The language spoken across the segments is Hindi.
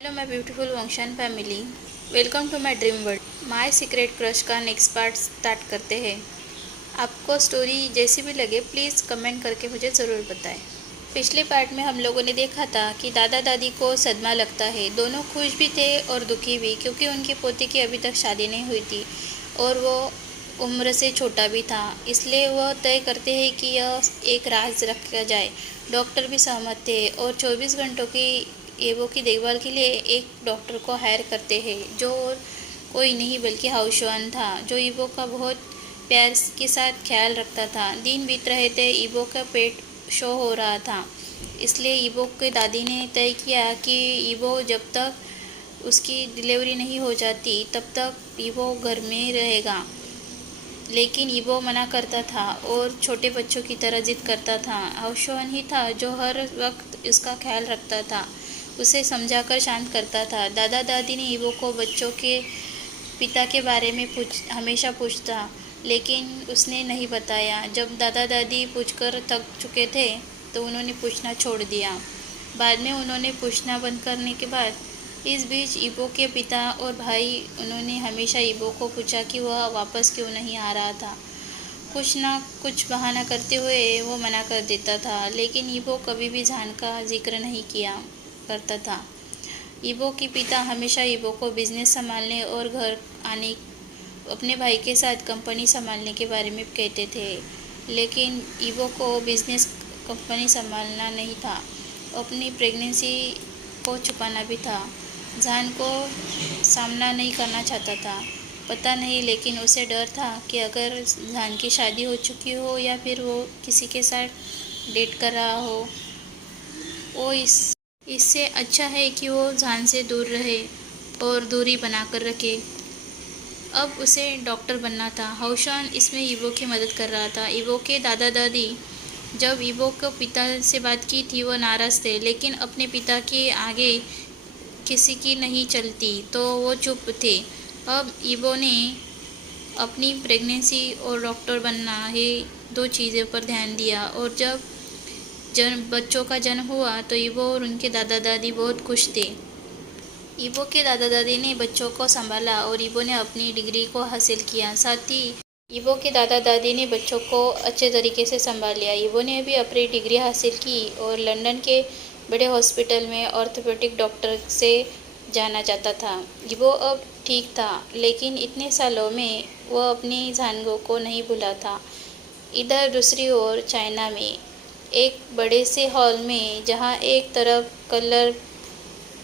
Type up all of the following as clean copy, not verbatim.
हेलो माय ब्यूटीफुल वंशान family, welcome to my dream world. My secret crush का नेक्स्ट पार्ट स्टार्ट करते हैं। आपको स्टोरी जैसी भी लगे प्लीज़ कमेंट करके मुझे ज़रूर बताएं। पिछले पार्ट में हम लोगों ने देखा था कि दादा दादी को सदमा लगता है। दोनों खुश भी थे और दुखी भी, क्योंकि उनके पोते की अभी तक शादी नहीं हुई थी और वो उम्र से छोटा भी था। इसलिए वह तय करते हैं कि यह एक राज रखा जाए। डॉक्टर भी सहमत थे और 24 घंटों की ईवो की देखभाल के लिए एक डॉक्टर को हायर करते हैं, जो और कोई नहीं बल्कि हाउशवान था, जो ईवो का बहुत प्यार के साथ ख्याल रखता था। दिन बीत रहे थे, ईवो का पेट शो हो रहा था। इसलिए ईवो के दादी ने तय किया कि ईवो जब तक उसकी डिलीवरी नहीं हो जाती तब तक ईवो घर में रहेगा। लेकिन ईवो मना करता था और छोटे बच्चों की तरह जिद करता था। हाउशवान ही था जो हर वक्त इसका ख्याल रखता था, उसे समझाकर शांत करता था। दादा दादी ने ईवो को बच्चों के पिता के बारे में हमेशा पूछता, लेकिन उसने नहीं बताया। जब दादा दादी पूछकर थक चुके थे तो उन्होंने पूछना छोड़ दिया। बाद में उन्होंने पूछना बंद करने के बाद इस बीच ईवो के पिता और भाई उन्होंने हमेशा ईवो को पूछा कि वह वापस क्यों नहीं आ रहा था। कुछ ना कुछ बहाना करते हुए वो मना कर देता था, लेकिन ईवो कभी भी जान का जिक्र नहीं किया करता था। ईवो के पिता हमेशा ईवो को बिजनेस संभालने और घर आने अपने भाई के साथ कंपनी संभालने के बारे में कहते थे, लेकिन ईवो को बिजनेस कंपनी संभालना नहीं था, अपनी प्रेगनेंसी को छुपाना भी था। जान को सामना नहीं करना चाहता था, पता नहीं, लेकिन उसे डर था कि अगर जान की शादी हो चुकी हो या फिर वो किसी के साथ डेट कर रहा हो, वो इससे अच्छा है कि वो जान से दूर रहे और दूरी बनाकर रखे। अब उसे डॉक्टर बनना था। हाउशवान इसमें ईवो की मदद कर रहा था। ईवो के दादा दादी जब ईवो को पिता से बात की थी वो नाराज़ थे, लेकिन अपने पिता के आगे किसी की नहीं चलती तो वो चुप थे। अब ईवो ने अपनी प्रेगनेंसी और डॉक्टर बनना ये दो चीज़ों पर ध्यान दिया, और जब बच्चों का जन्म हुआ तो ईवो और उनके दादा दादी बहुत खुश थे। ईवो के दादा दादी ने बच्चों को संभाला और ईवो ने अपनी डिग्री को हासिल किया। साथ ही ईवो के दादा दादी ने बच्चों को अच्छे तरीके से संभाल लिया। ईवो ने भी अपनी डिग्री हासिल की और लंदन के बड़े हॉस्पिटल में ऑर्थोपेडिक डॉक्टर से जाना जाता था। ईवो अब ठीक था, लेकिन इतने सालों में वह अपनी जानवों को नहीं भूला था। इधर दूसरी ओर चाइना में एक बड़े से हॉल में, जहाँ एक तरफ कलर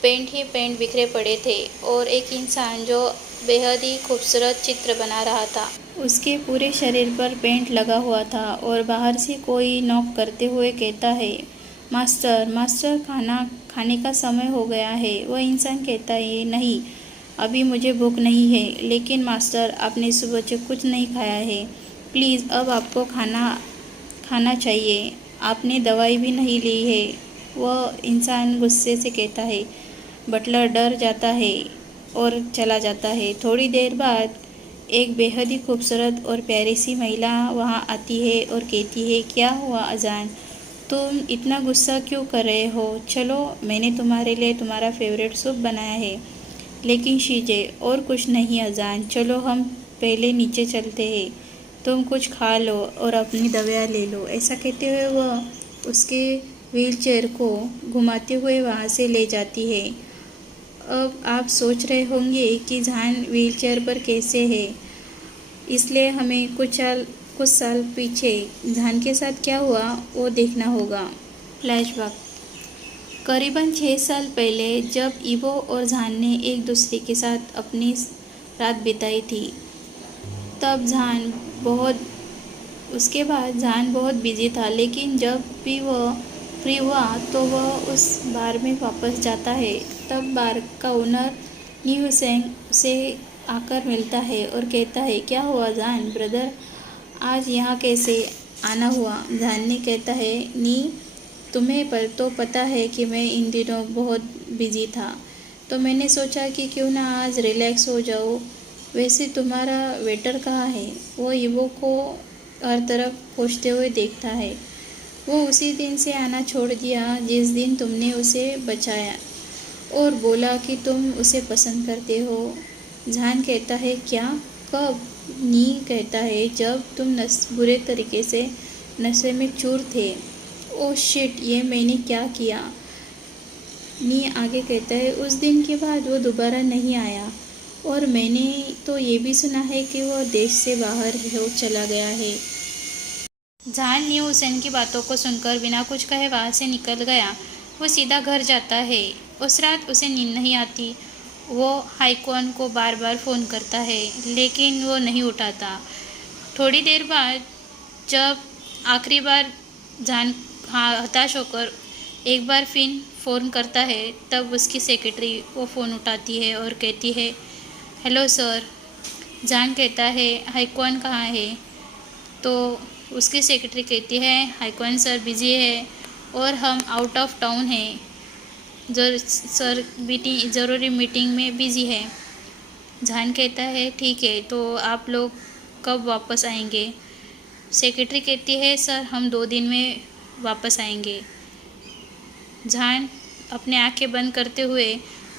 पेंट ही पेंट बिखरे पड़े थे और एक इंसान जो बेहद ही खूबसूरत चित्र बना रहा था। उसके पूरे शरीर पर पेंट लगा हुआ था और बाहर से कोई नॉक करते हुए कहता है, मास्टर मास्टर, खाने का समय हो गया है। वह इंसान कहता है, नहीं, अभी मुझे भूख नहीं है। लेकिन मास्टर, आपने सुबह से कुछ नहीं खाया है, प्लीज़ अब आपको खाना चाहिए। आपने दवाई भी नहीं ली है। वह इंसान गुस्से से कहता है। बटलर डर जाता है और चला जाता है। थोड़ी देर बाद एक बेहद ही खूबसूरत और प्यारी सी महिला वहाँ आती है और कहती है, क्या हुआ अजान, तुम इतना गुस्सा क्यों कर रहे हो? चलो, मैंने तुम्हारे लिए तुम्हारा फेवरेट सूप बनाया है। लेकिन शीजे, और कुछ नहीं अजान, चलो हम पहले नीचे चलते हैं, तुम कुछ खा लो और अपनी दवाइयाँ ले लो। ऐसा कहते हुए वह उसके व्हील चेयर को घुमाते हुए वहाँ से ले जाती है। अब आप सोच रहे होंगे कि जान व्हील चेयर पर कैसे है, इसलिए हमें कुछ साल पीछे जान के साथ क्या हुआ वो देखना होगा। फ्लैशबैक। करीबन 6 साल पहले जब ईवो और जान ने एक दूसरे के साथ अपनी रात बिताई थी, तब जान बहुत उसके बाद जान बहुत बिजी था, लेकिन जब भी वह फ्री हुआ तो वह उस बार में वापस जाता है। तब बार का ओनर नी हुसैन उसे आकर मिलता है और कहता है, क्या हुआ जान ब्रदर, आज यहाँ कैसे आना हुआ? जान ने कहता है, नी, तुम्हें पर तो पता है कि मैं इन दिनों बहुत बिजी था, तो मैंने सोचा कि क्यों ना आज रिलैक्स हो जाओ। वैसे तुम्हारा वेटर कहाँ है? वो ईवो को हर तरफ खोजते हुए देखता है। वो उसी दिन से आना छोड़ दिया जिस दिन तुमने उसे बचाया और बोला कि तुम उसे पसंद करते हो। जहान कहता है क्या, कब? नी कहता है जब तुम बुरे तरीके से नशे में चूर थे। ओह शिट, ये मैंने क्या किया? नी आगे कहता है उस दिन के बाद वो दोबारा नहीं आया, और मैंने तो ये भी सुना है कि वो देश से बाहर हो चला गया है। जहान न्यू हुसैन की बातों को सुनकर बिना कुछ कहे वहाँ से निकल गया। वो सीधा घर जाता है। उस रात उसे नींद नहीं आती। वो हाईकॉन को बार बार फ़ोन करता है लेकिन वो नहीं उठाता। थोड़ी देर बाद जब आखिरी बार जहान हताश होकर एक बार फिर फ़ोन करता है तब उसकी सेक्रेटरी वो फ़ोन उठाती है और कहती है हेलो सर। जहान कहता है हाईकॉन कहाँ है? तो उसकी सेक्रेटरी कहती है हाईकॉन सर बिज़ी है और हम आउट ऑफ टाउन हैं, सर ज़रूरी मीटिंग में बिज़ी है। जहान कहता है ठीक है, तो आप लोग कब वापस आएंगे? सेक्रेटरी कहती है सर हम 2 दिन में वापस आएंगे। जहान अपने आंखें बंद करते हुए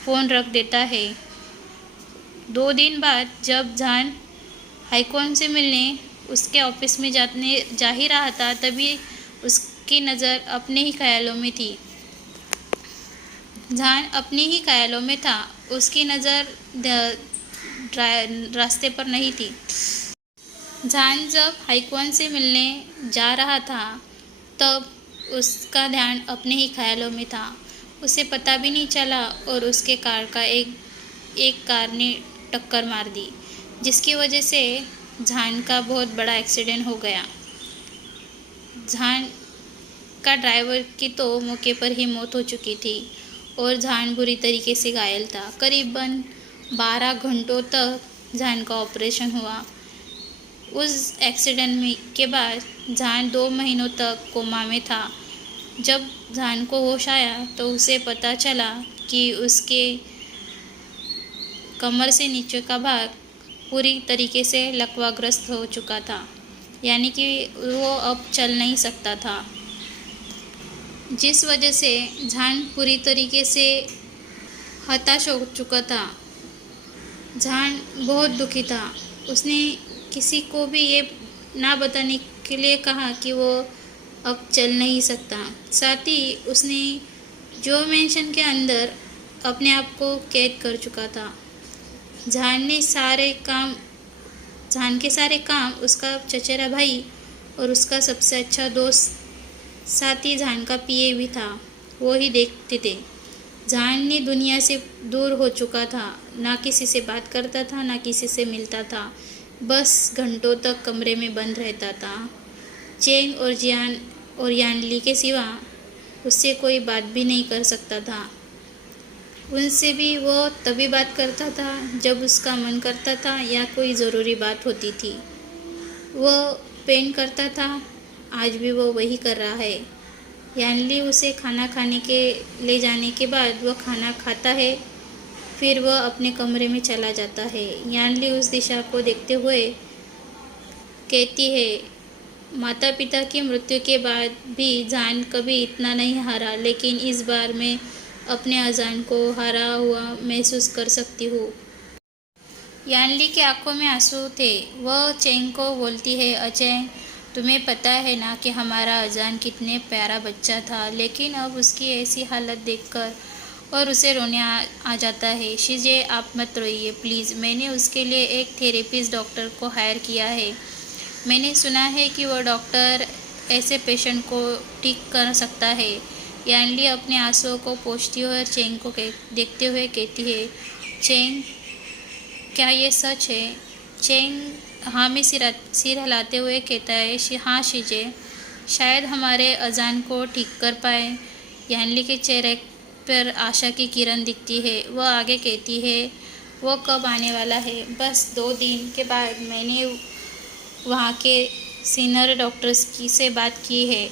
फ़ोन रख देता है। 2 दिन बाद जब जहान हाईकॉन से मिलने उसके ऑफिस में जा ही रहा था तभी उसकी नज़र अपने ही ख्यालों में थी। जहान अपने ही ख्यालों में था, उसकी नज़र रास्ते पर नहीं थी। जहान जब हाईकॉन से मिलने जा रहा था तब उसका ध्यान अपने ही ख्यालों में था। उसे पता भी नहीं चला और उसके कार का एक कार ने टक्कर मार दी, जिसकी वजह से जहान का बहुत बड़ा एक्सीडेंट हो गया। जहान का ड्राइवर की तो मौके पर ही मौत हो चुकी थी और जहान बुरी तरीके से घायल था। करीबन 12 घंटों तक जहान का ऑपरेशन हुआ। उस एक्सीडेंट में के बाद जहान 2 महीनों तक कोमा में था। जब जहान को होश आया तो उसे पता चला कि उसके कमर से नीचे का भाग पूरी तरीके से लकवाग्रस्त हो चुका था, यानी कि वो अब चल नहीं सकता था, जिस वजह से जहान पूरी तरीके से हताश हो चुका था। जहान बहुत दुखी था। उसने किसी को भी ये ना बताने के लिए कहा कि वो अब चल नहीं सकता। साथ ही उसने जो मेंशन के अंदर अपने आप को कैद कर चुका था। जहान के सारे काम उसका चचेरा भाई और उसका सबसे अच्छा दोस्त, साथ ही जहान का पीए भी था, वो ही देखते थे। जहान ने दुनिया से दूर हो चुका था, ना किसी से बात करता था ना किसी से मिलता था, बस घंटों तक कमरे में बंद रहता था। चेंग और यानली के सिवा उससे कोई बात भी नहीं कर सकता था। उनसे भी वो तभी बात करता था जब उसका मन करता था या कोई ज़रूरी बात होती थी। वो पेंट करता था, आज भी वो वही कर रहा है। यानली उसे खाना खाने के ले जाने के बाद वह खाना खाता है, फिर वह अपने कमरे में चला जाता है। यानली उस दिशा को देखते हुए कहती है माता पिता की मृत्यु के बाद भी जान कभी इतना नहीं हारा, लेकिन इस बार मैं अपने अजान को हारा हुआ महसूस कर सकती हूँ। यानली की आंखों में आंसू थे। वह चेंग को बोलती है अजय, तुम्हें पता है ना कि हमारा अजान कितने प्यारा बच्चा था, लेकिन अब उसकी ऐसी हालत देखकर और उसे रोने आ जाता है। शीजे आप मत रोइए प्लीज़, मैंने उसके लिए एक थेरेपिस्ट डॉक्टर को हायर किया है। मैंने सुना है कि वह डॉक्टर ऐसे पेशेंट को ठीक कर सकता है। यानली अपने आंसुओं को पोंछती हुए और चेंग को देखते हुए कहती है चेंग, क्या ये सच है? चेंग हाँ में सिर हिलाते हुए कहता है हाँ शीजे, शायद हमारे अजान को ठीक कर पाए। यानली के चेहरे पर आशा की किरण दिखती है। वह आगे कहती है वो कब आने वाला है? बस 2 दिन के बाद। मैंने वहाँ के सीनियर डॉक्टर्स से बात की है।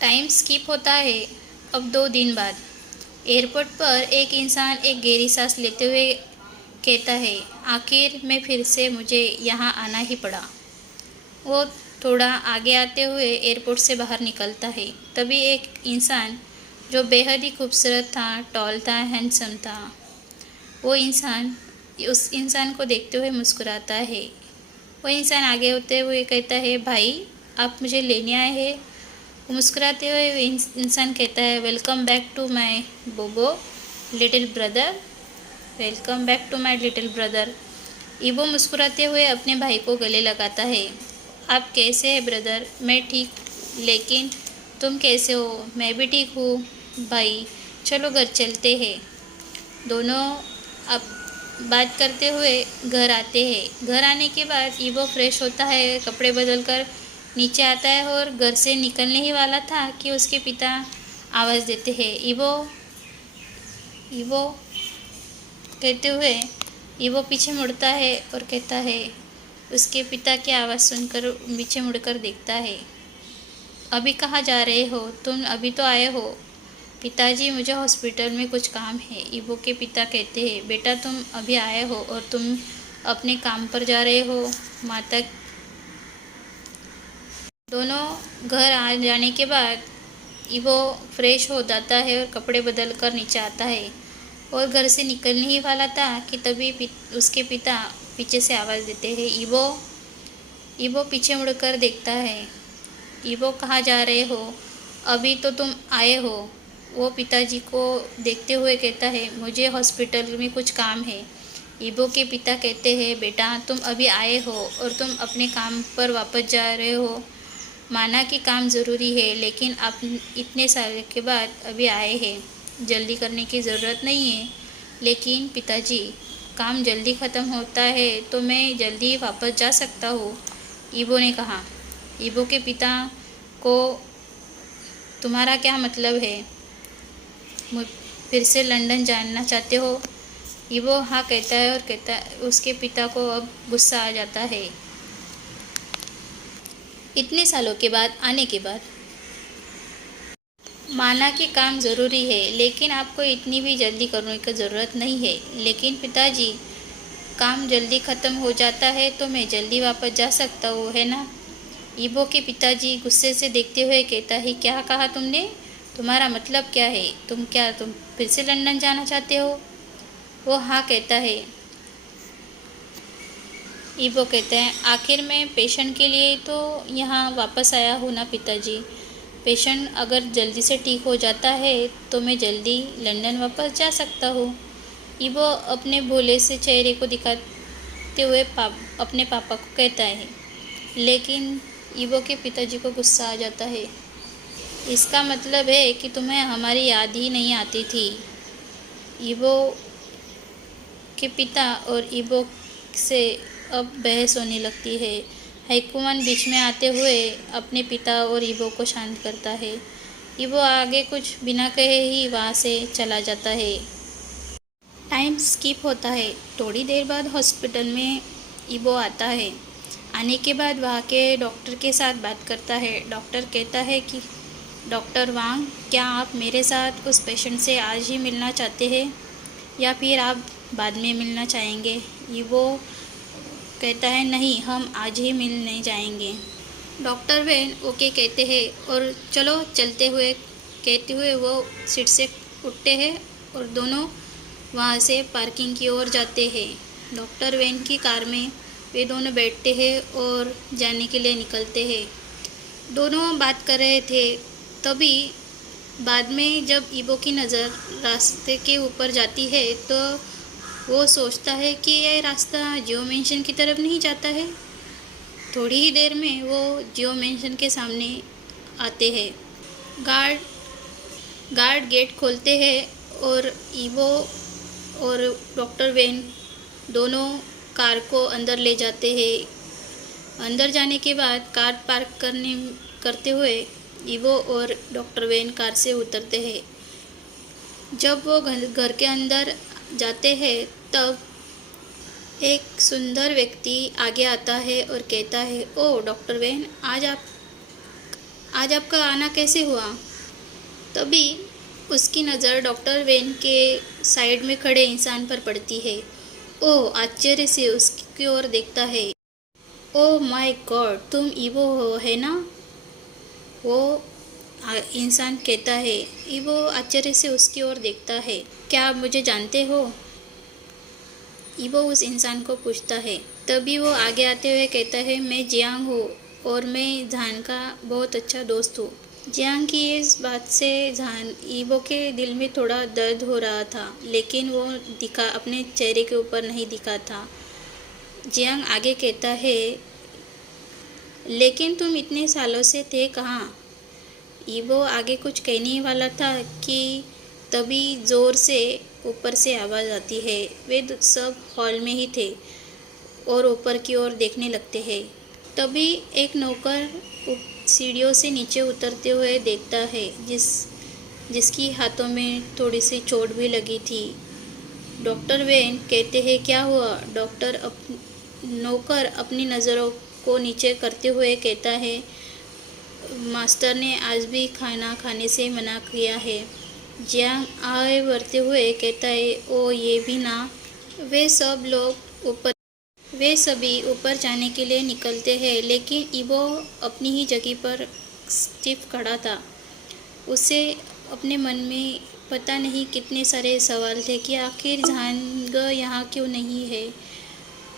टाइम स्किप होता है। अब 2 दिन बाद एयरपोर्ट पर एक इंसान एक गहरी सांस लेते हुए कहता है आखिर में फिर से मुझे यहाँ आना ही पड़ा। वो थोड़ा आगे आते हुए एयरपोर्ट से बाहर निकलता है। तभी एक इंसान जो बेहद ही खूबसूरत था, टॉल था, हैंडसम था, वो इंसान उस इंसान को देखते हुए मुस्कुराता है। वो इंसान आगे होते हुए कहता है, भाई आप मुझे लेने आए हैं? मुस्कुराते हुए इंसान कहता है, welcome back to my Bobo little brother, welcome back to my little brother. ईबो मुस्कुराते हुए अपने भाई को गले लगाता है। आप कैसे हैं ब्रदर? मैं ठीक, लेकिन तुम कैसे हो? मैं भी ठीक हूँ भाई, चलो घर चलते हैं। दोनों अब बात करते हुए घर आते हैं। घर आने के बाद ईबो फ्रेश होता है, कपड़े बदल कर नीचे आता है और घर से निकलने ही वाला था कि उसके पिता आवाज़ देते हैं, ईबो ईबो कहते हुए ईबो पीछे मुड़ता है और कहता है, उसके पिता की आवाज़ सुनकर पीछे मुड़कर देखता है, अभी कहाँ जा रहे हो तुम? अभी तो आए हो। पिताजी मुझे हॉस्पिटल में कुछ काम है। ईबो के पिता कहते हैं, बेटा तुम अभी आए हो और तुम अपने काम पर जा रहे हो? माता दोनों घर आ जाने के बाद ईबो फ्रेश हो जाता है और कपड़े बदल कर नीचे आता है और घर से निकलने ही वाला था कि तभी उसके पिता पीछे से आवाज़ देते हैं, ईबो ईबो पीछे मुड़कर देखता है। ईबो कहाँ जा रहे हो? अभी तो तुम आए हो। वो पिताजी को देखते हुए कहता है, मुझे हॉस्पिटल में कुछ काम है। ईबो के पिता कहते हैं, बेटा तुम अभी आए हो और तुम अपने काम पर वापस जा रहे हो। माना कि काम ज़रूरी है, लेकिन आप इतने साल के बाद अभी आए हैं, जल्दी करने की ज़रूरत नहीं है। लेकिन पिताजी, काम जल्दी ख़त्म होता है तो मैं जल्दी वापस जा सकता हूँ, ईबो ने कहा। ईबो के पिता को, तुम्हारा क्या मतलब है? फिर से लंदन जाना चाहते हो? ईबो हाँ कहता है और कहता उसके पिता को अब गुस्सा आ जाता है। इतने सालों के बाद आने के बाद माना कि काम ज़रूरी है, लेकिन आपको इतनी भी जल्दी करने की ज़रूरत नहीं है। लेकिन पिताजी, काम जल्दी ख़त्म हो जाता है तो मैं जल्दी वापस जा सकता हूँ, है ना? ईबो के पिताजी गुस्से से देखते हुए कहता है, क्या कहा तुमने? तुम्हारा मतलब क्या है? तुम फिर से लंदन जाना चाहते हो? वो हाँ कहता है। ईबो कहते हैं, आखिर मैं पेशेंट के लिए तो यहाँ वापस आया हूँ ना पिताजी। पेशेंट अगर जल्दी से ठीक हो जाता है तो मैं जल्दी लंदन वापस जा सकता हूँ। ईबो अपने भोले से चेहरे को दिखाते हुए अपने पापा को कहता है। लेकिन ईबो के पिताजी को गुस्सा आ जाता है। इसका मतलब है कि तुम्हें हमारी याद ही नहीं आती थी। ईबो के पिता और ईबो से अब बहस होने लगती है। हाइकुमान बीच में आते हुए अपने पिता और ईबो को शांत करता है। ईबो आगे कुछ बिना कहे ही वहाँ से चला जाता है। टाइम स्किप होता है। थोड़ी देर बाद हॉस्पिटल में ईबो आता है। आने के बाद वहाँ के डॉक्टर के साथ बात करता है। डॉक्टर कहता है कि डॉक्टर वांग, क्या आप मेरे साथ उस पेशेंट से आज ही मिलना चाहते हैं या फिर आप बाद में मिलना चाहेंगे? ईबो कहता है, नहीं, हम आज ही मिलने जाएंगे। डॉक्टर वेन ओके कहते हैं और चलो चलते हुए कहते हुए वो सीट से उठते हैं और दोनों वहाँ से पार्किंग की ओर जाते हैं। डॉक्टर वेन की कार में वे दोनों बैठते हैं और जाने के लिए निकलते हैं। दोनों बात कर रहे थे, तभी बाद में जब ईबो की नज़र रास्ते के ऊपर जाती है तो वो सोचता है कि यह रास्ता जियो मेंशन की तरफ नहीं जाता है। थोड़ी ही देर में वो जियो मेंशन के सामने आते हैं। गार्ड गेट खोलते हैं और ईबो और डॉक्टर वेन दोनों कार को अंदर ले जाते हैं। अंदर जाने के बाद कार पार्क करते हुए ईबो और डॉक्टर वेन कार से उतरते हैं। जब वो घर के अंदर जाते हैं तब एक सुंदर व्यक्ति आगे आता है और कहता है, ओ डॉक्टर वेन, आज आपका आना कैसे हुआ? तभी उसकी नज़र डॉक्टर वेन के साइड में खड़े इंसान पर पड़ती है। ओ आश्चर्य से उसकी ओर देखता है। ओह माय गॉड, तुम ईवो हो है ना? वो इंसान कहता है। ईवो आश्चर्य से उसकी ओर देखता है। क्या आप मुझे जानते हो? ईवो उस इंसान को पूछता है। तभी वो आगे आते हुए कहता है, मैं जियांग हूँ और मैं झान का बहुत अच्छा दोस्त हूँ। जियांग की इस बात से झान ईवो के दिल में थोड़ा दर्द हो रहा था, लेकिन वो दिखा अपने चेहरे के ऊपर नहीं दिखा था। जियांग आगे कहता है, लेकिन तुम इतने सालों से थे कहाँ? ईवो आगे कुछ कहने ही वाला था कि तभी ज़ोर से ऊपर से आवाज़ आती है। वे सब हॉल में ही थे और ऊपर की ओर देखने लगते हैं। तभी एक नौकर सीढ़ियों से नीचे उतरते हुए देखता है, जिसकी हाथों में थोड़ी सी चोट भी लगी थी। डॉक्टर वेन कहते हैं, क्या हुआ? नौकर अपनी नज़रों को नीचे करते हुए कहता है, मास्टर ने आज भी खाना खाने से मना किया है। जियांग आगे बढ़ते हुए कहता है, ओ ये भी ना। वे सभी ऊपर जाने के लिए निकलते हैं, लेकिन ईवो अपनी ही जगह पर स्टिफ खड़ा था। उसे अपने मन में पता नहीं कितने सारे सवाल थे कि आखिर झांग यहाँ क्यों नहीं है,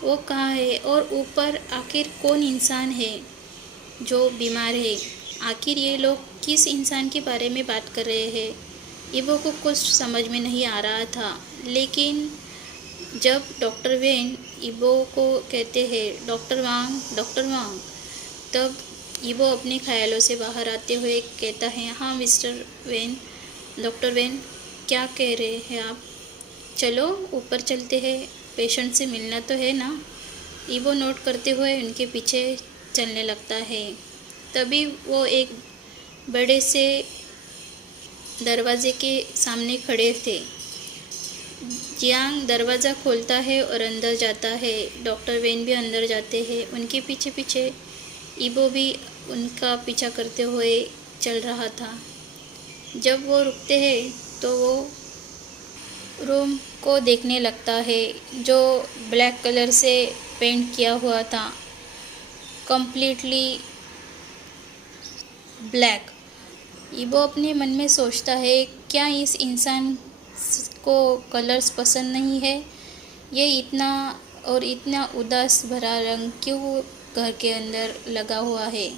वो कहाँ है, और ऊपर आखिर कौन इंसान है जो बीमार है। आखिर ये लोग किस इंसान के बारे में बात कर रहे हैं? ईवो को कुछ समझ में नहीं आ रहा था, लेकिन जब डॉक्टर वेन ईवो को कहते हैं, डॉक्टर वांग, तब ईवो अपने ख्यालों से बाहर आते हुए कहता है, हाँ मिस्टर वेन, डॉक्टर वेन, क्या कह रहे हैं आप? चलो ऊपर चलते हैं, पेशेंट से मिलना तो है ना। ईवो नोट करते हुए उनके पीछे चलने लगता है। तभी वो एक बड़े से दरवाजे के सामने खड़े थे। जियांग दरवाज़ा खोलता है और अंदर जाता है। डॉक्टर वेन भी अंदर जाते हैं। उनके पीछे पीछे ईवो भी उनका पीछा करते हुए चल रहा था। जब वो रुकते हैं तो वो रूम को देखने लगता है, जो ब्लैक कलर से पेंट किया हुआ था, कम्प्लीटली ब्लैक। ईवो अपने मन में सोचता है, क्या इस इंसान को कलर्स पसंद नहीं है? ये इतना उदास भरा रंग क्यों घर के अंदर लगा हुआ है?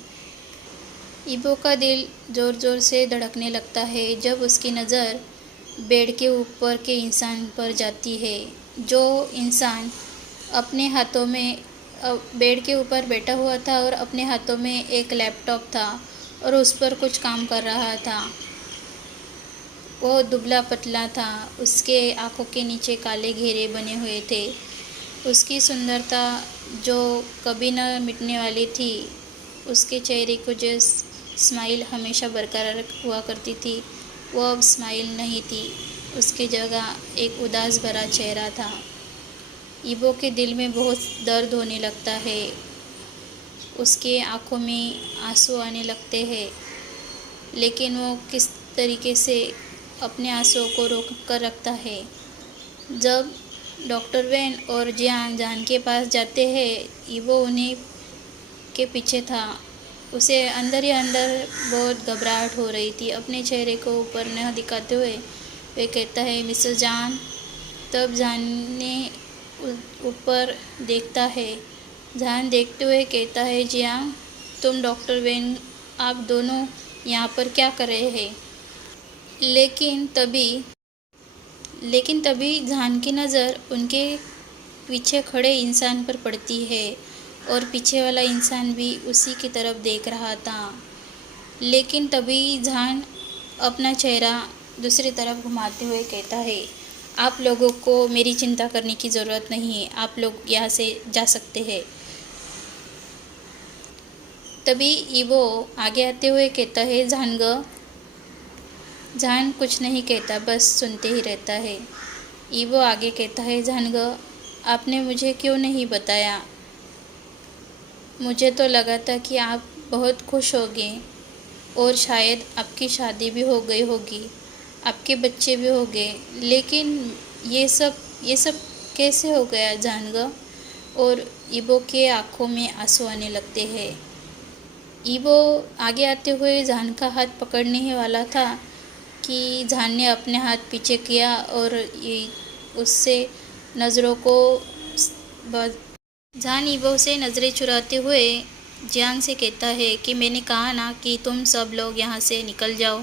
ईवो का दिल ज़ोर ज़ोर से धड़कने लगता है जब उसकी नज़र बेड के ऊपर के इंसान पर जाती है। जो इंसान अपने हाथों में बेड के ऊपर बैठा हुआ था और अपने हाथों में एक लैपटॉप था और उस पर कुछ काम कर रहा था। वो दुबला पतला था, उसके आँखों के नीचे काले घेरे बने हुए थे। उसकी सुंदरता जो कभी न मिटने वाली थी, उसके चेहरे को जो स्माइल हमेशा बरकरार हुआ करती थी, वो अब स्माइल नहीं थी। उसकी जगह एक उदास भरा चेहरा था। ईवो के दिल में बहुत दर्द होने लगता है। उसके आँखों में आंसू आने लगते हैं, लेकिन वो किस तरीके से अपने आंसुओं को रोक कर रखता है। जब डॉक्टर वेन और जान के पास जाते हैं, ईवो उन्हीं के पीछे था। उसे अंदर ही अंदर बहुत घबराहट हो रही थी। अपने चेहरे को ऊपर न दिखाते हुए वे कहता है, मिसेस जान। तब जान ने ऊपर देखता है। जान देखते हुए कहता है, जियांग, तुम डॉक्टर वेन, आप दोनों यहाँ पर क्या कर रहे हैं? लेकिन तभी जान की नज़र उनके पीछे खड़े इंसान पर पड़ती है और पीछे वाला इंसान भी उसी की तरफ देख रहा था। लेकिन तभी जान अपना चेहरा दूसरी तरफ घुमाते हुए कहता है, आप लोगों को मेरी चिंता करने की ज़रूरत नहीं है, आप लोग यहाँ से जा सकते हैं। तभी ईवो आगे आते हुए कहता है, जान कुछ नहीं कहता, बस सुनते ही रहता है। ईवो आगे कहता है, जानग, आपने मुझे क्यों नहीं बताया? मुझे तो लगा था कि आप बहुत खुश होंगे और शायद आपकी शादी भी हो गई होगी, आपके बच्चे भी हो गए, लेकिन ये सब कैसे हो गया जानग? और ईबो के आंखों में आंसू आने लगते हैं। ईबो आगे आते हुए जहान का हाथ पकड़ने ही वाला था कि जहान ने अपने हाथ पीछे किया और उससे नज़रों को जहान ईबो से नज़रें चुराते हुए जियांग से कहता है कि मैंने कहा ना कि तुम सब लोग यहाँ से निकल जाओ,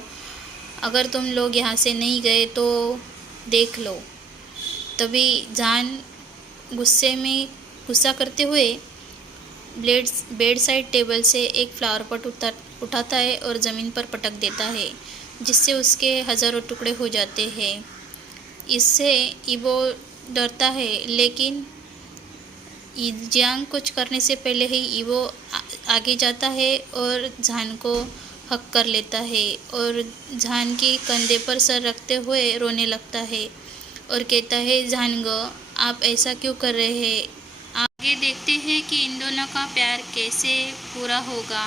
अगर तुम लोग यहाँ से नहीं गए तो देख लो। तभी जहान गुस्सा करते हुए बेड साइड टेबल से एक फ्लावर पॉट उठाता है और ज़मीन पर पटक देता है, जिससे उसके हज़ारों टुकड़े हो जाते हैं। इससे ईबो डरता है, लेकिन जियांग कुछ करने से पहले ही ईबो आगे जाता है और जहान को हक कर लेता है और जहान के कंधे पर सर रखते हुए रोने लगता है और कहता है, जहान गो, आप ऐसा क्यों कर रहे हैं? आगे देखते हैं कि इन दोनों का प्यार कैसे पूरा होगा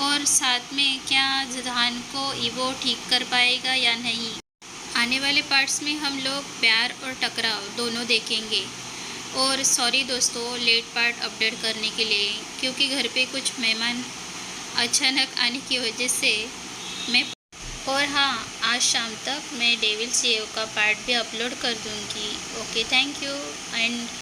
और साथ में क्या जहान को ईबो ठीक कर पाएगा या नहीं। आने वाले पार्ट्स में हम लोग प्यार और टकराव दोनों देखेंगे। और सॉरी दोस्तों लेट पार्ट अपडेट करने के लिए, क्योंकि घर पे कुछ मेहमान अचानक आने की वजह से मैं और हाँ, आज शाम तक मैं डेविल CEO का पार्ट भी अपलोड कर दूँगी। Okay, thank you and